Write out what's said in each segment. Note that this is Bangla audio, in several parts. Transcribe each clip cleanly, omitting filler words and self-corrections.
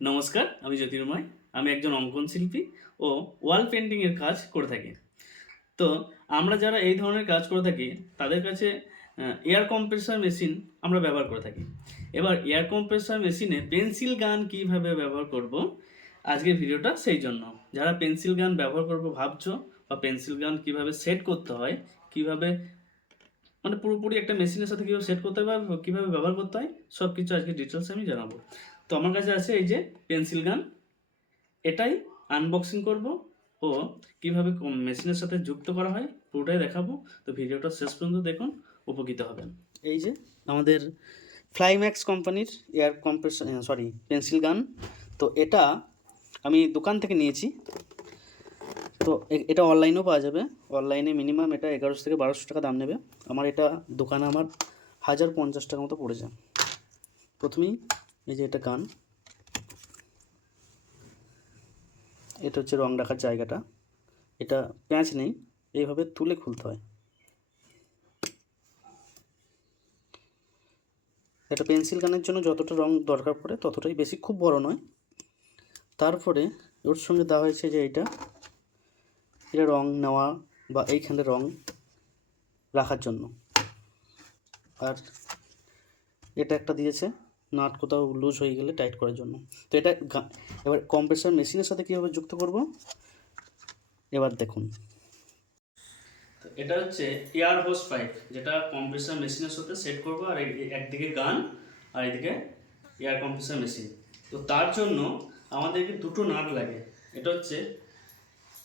নমস্কার, আমি জ্যোতির্ময়। আমি একজন অঙ্কন শিল্পী ও ওয়াল পেন্টিংয়ের কাজ করে থাকি। তো আমরা যারা এই ধরনের কাজ করে থাকি তাদের কাছে এয়ার কম্প্রেসার মেশিন আমরা ব্যবহার করে থাকি। এবার এয়ার কম্প্রেসার মেশিনে পেন্সিল গান কীভাবে ব্যবহার করব, আজকের ভিডিওটা সেই জন্য। যারা পেন্সিল গান ব্যবহার করবো ভাবছো বা পেন্সিল গান কীভাবে সেট করতে হয়, কীভাবে মানে পুরোপুরি একটা মেশিনের সাথে কীভাবে সেট করতে হবে, কীভাবে ব্যবহার করতে হয়, সব কিছু আজকে ডিটেলসে আমি জানাবো। তো আমার কাছে আছে এই যে পেন্সিল গান, এটাই আনবক্সিং করব ও কীভাবে মেশিনের সাথে যুক্ত করা হয় পুরোটাই দেখাবো। তো ভিডিওটা শেষ পর্যন্ত দেখুন, উপকৃত হবেন। এই যে আমাদের ফ্লাইম্যাক্স কোম্পানির এয়ার কম্প্রেসার পেন্সিল গান। তো এটা আমি দোকান থেকে নিয়েছি। তো এটা অনলাইনেও পাওয়া যাবে। অনলাইনে মিনিমাম এটা 1100 থেকে 1200 টাকা দাম নেবে। আমার এটা দোকানে আমার 1050 টাকা মতো পড়েছে। প্রথমেই এই যে এটা গান, এটা হচ্ছে রং রাখার জায়গাটা। এটা প্যাঁচ নেই, এইভাবে তুলে খুলতে হয়। একটা পেন্সিল গানের জন্য যতটা রং দরকার পড়ে ততটাই, বেশি খুব বড় নয়। তারপরে ওর সঙ্গে দেওয়া হয়েছে যে এটা রং নেওয়া বা এইখানে রং রাখার জন্য। আর এটা একটা দিয়েছে নাট, কোথাও লুজ হয়ে গেলে টাইট করার জন্য। তো এটা এবার কম্প্রেসার মেশিনের সাথে কীভাবে যুক্ত করব এবার দেখুন। তো এটা হচ্ছে এয়ার হোস পাইপ, যেটা কম্প্রেসার মেশিনের সাথে সেট করব। আর একদিকে গান আর এদিকে এয়ার কম্প্রেসার মেশিন। তো তার জন্য আমাদেরকে দুটো নাট লাগে। এটা হচ্ছে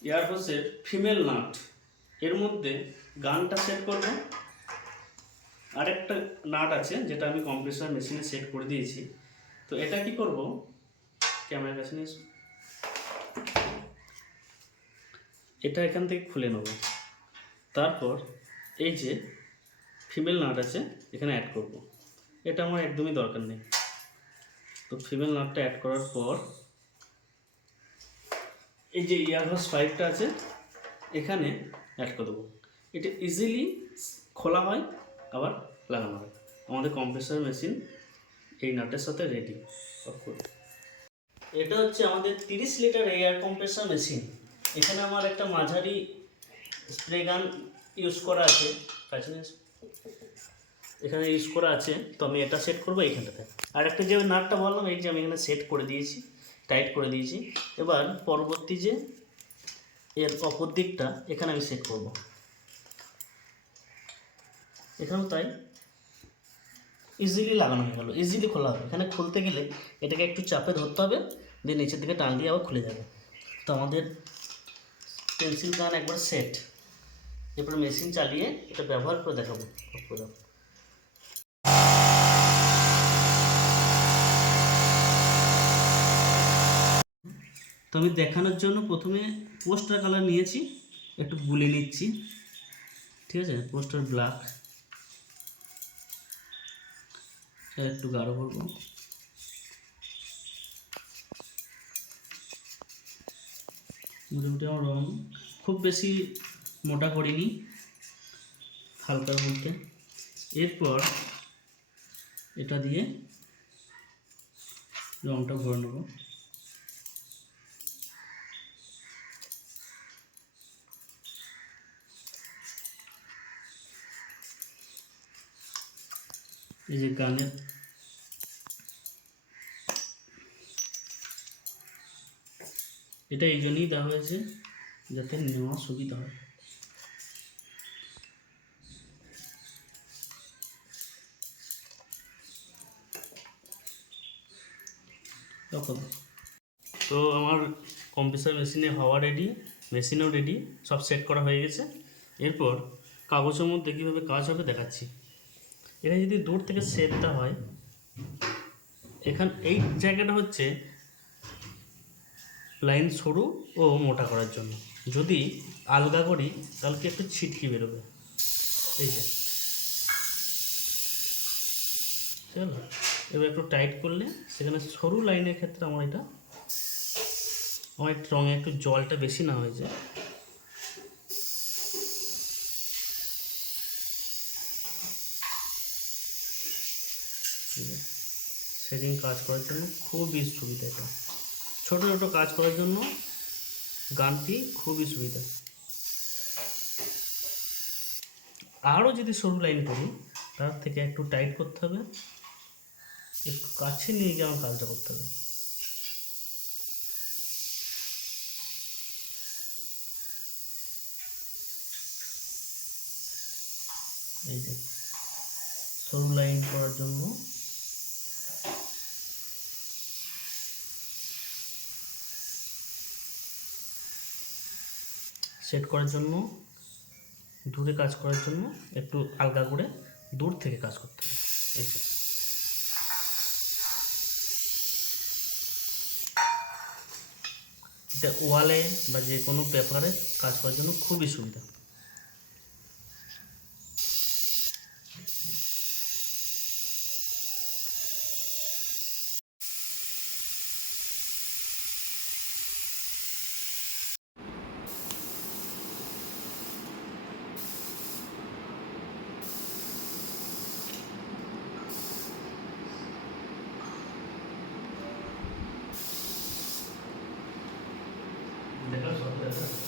এয়ার হোসের ফিমেল নাট, এর মধ্যে গানটা সেট করব। আরেকটা নাট আছে যেটা আমি কম্প্রেসার মেশিনে সেট করে দিয়েছি। তো এটা কি করব, ক্যামেরার কাছে নিয়ে এটা এখান থেকে খুলে নেব। তারপর এই যে ফিমেল নাট আছে এখানে অ্যাড করব। এটা আমার একদমই দরকার নেই। তো ফিমেল নাটটা অ্যাড করার পর এই যে ইয়ারহোস পাইপটা আছে এখানে অ্যাড করে দেবো। এটা ইজিলি খোলা হয় আবার লাগানো হয়। আমাদের কম্প্রেসার মেশিন এই নাটের সাথে রেডি। এটা হচ্ছে আমাদের 30 লিটার এয়ার কম্প্রেসার মেশিন। এখানে আমার একটা মাঝারি স্প্রে গান ইউজ করা আছে, এখানে ইউজ করা আছে। তো আমি এটা সেট করবো এইখানটাতে। আর একটা যে নাটটা বললাম এই যে আমি এখানে সেট করে দিয়েছি, টাইট করে দিয়েছি। এবার পরবর্তী যে এর অপর দিকটা এখানে আমি সেট করব। এখানেও তাই, ইজিলি লাগানো হয়ে গেল, ইজিলি খোলা হবে। এখানে খুলতে গেলে এটাকে একটু চাপে ধরতে হবে, দিয়ে নিচের দিকে টান দিয়ে আবার খুলে যাবে। তো আমাদের পেন্সিল গান একবার সেট। এরপর মেশিন চালিয়ে এটা ব্যবহার করে দেখাবো। তো আমি দেখানোর জন্য প্রথমে পোস্টার কালার নিয়েছি, একটু গুলে নিচ্ছি। ঠিক আছে, পোস্টার ব্ল্যাক, একটু গাঢ় করবো। মোটামুটি আমার রং খুব বেশি মোটা করিনি, হালকার মধ্যে। এরপর এটা দিয়ে রংটা ভরে নেব। এই যে গানের এটা এই জন্যই দেওয়া হয়েছে যাতে নেওয়া সুবিধা হয়। তো আমার কম্প্রেসার মেশিনে হাওয়া রেডি, মেশিনও রেডি, সব সেট করা হয়ে গেছে। এরপর কাগজের মধ্যে কীভাবে কাজ হবে দেখাচ্ছি। এটা যদি দূর থেকে সেটটা হয়, এই জায়গাটা হচ্ছে লাইন সরু ও মোটা করার জন্য। যদি আলগা করি তাহলে কি একটু ছিটকি বেরোবে। এই যে চলো, এবার একটু টাইট করলে সেখানে সরু লাইনের ক্ষেত্রে আমার একটু রঙে একটু জলটা বেশি না হয়ে যায়। শেডিং কাজ করার জন্য খুবই সুবিধা। এটা ছোটো ছোটো কাজ করার জন্য গানটি খুবই সুবিধা। আরও যদি সরু লাইন করি তার থেকে একটু টাইট করতে হবে, একটু কাছে নিয়ে গিয়ে আমার কাজটা করতে হবে। এই যে সরু লাইন করার জন্য সেট করার জন্য, দূরে কাজ করার জন্য একটু আলগা করে দূর থেকে কাজ করতে হবে। এই যে এটা ওয়ালে বা যে কোনো পেপারে কাজ করার জন্য খুবই সুবিধা। দেখা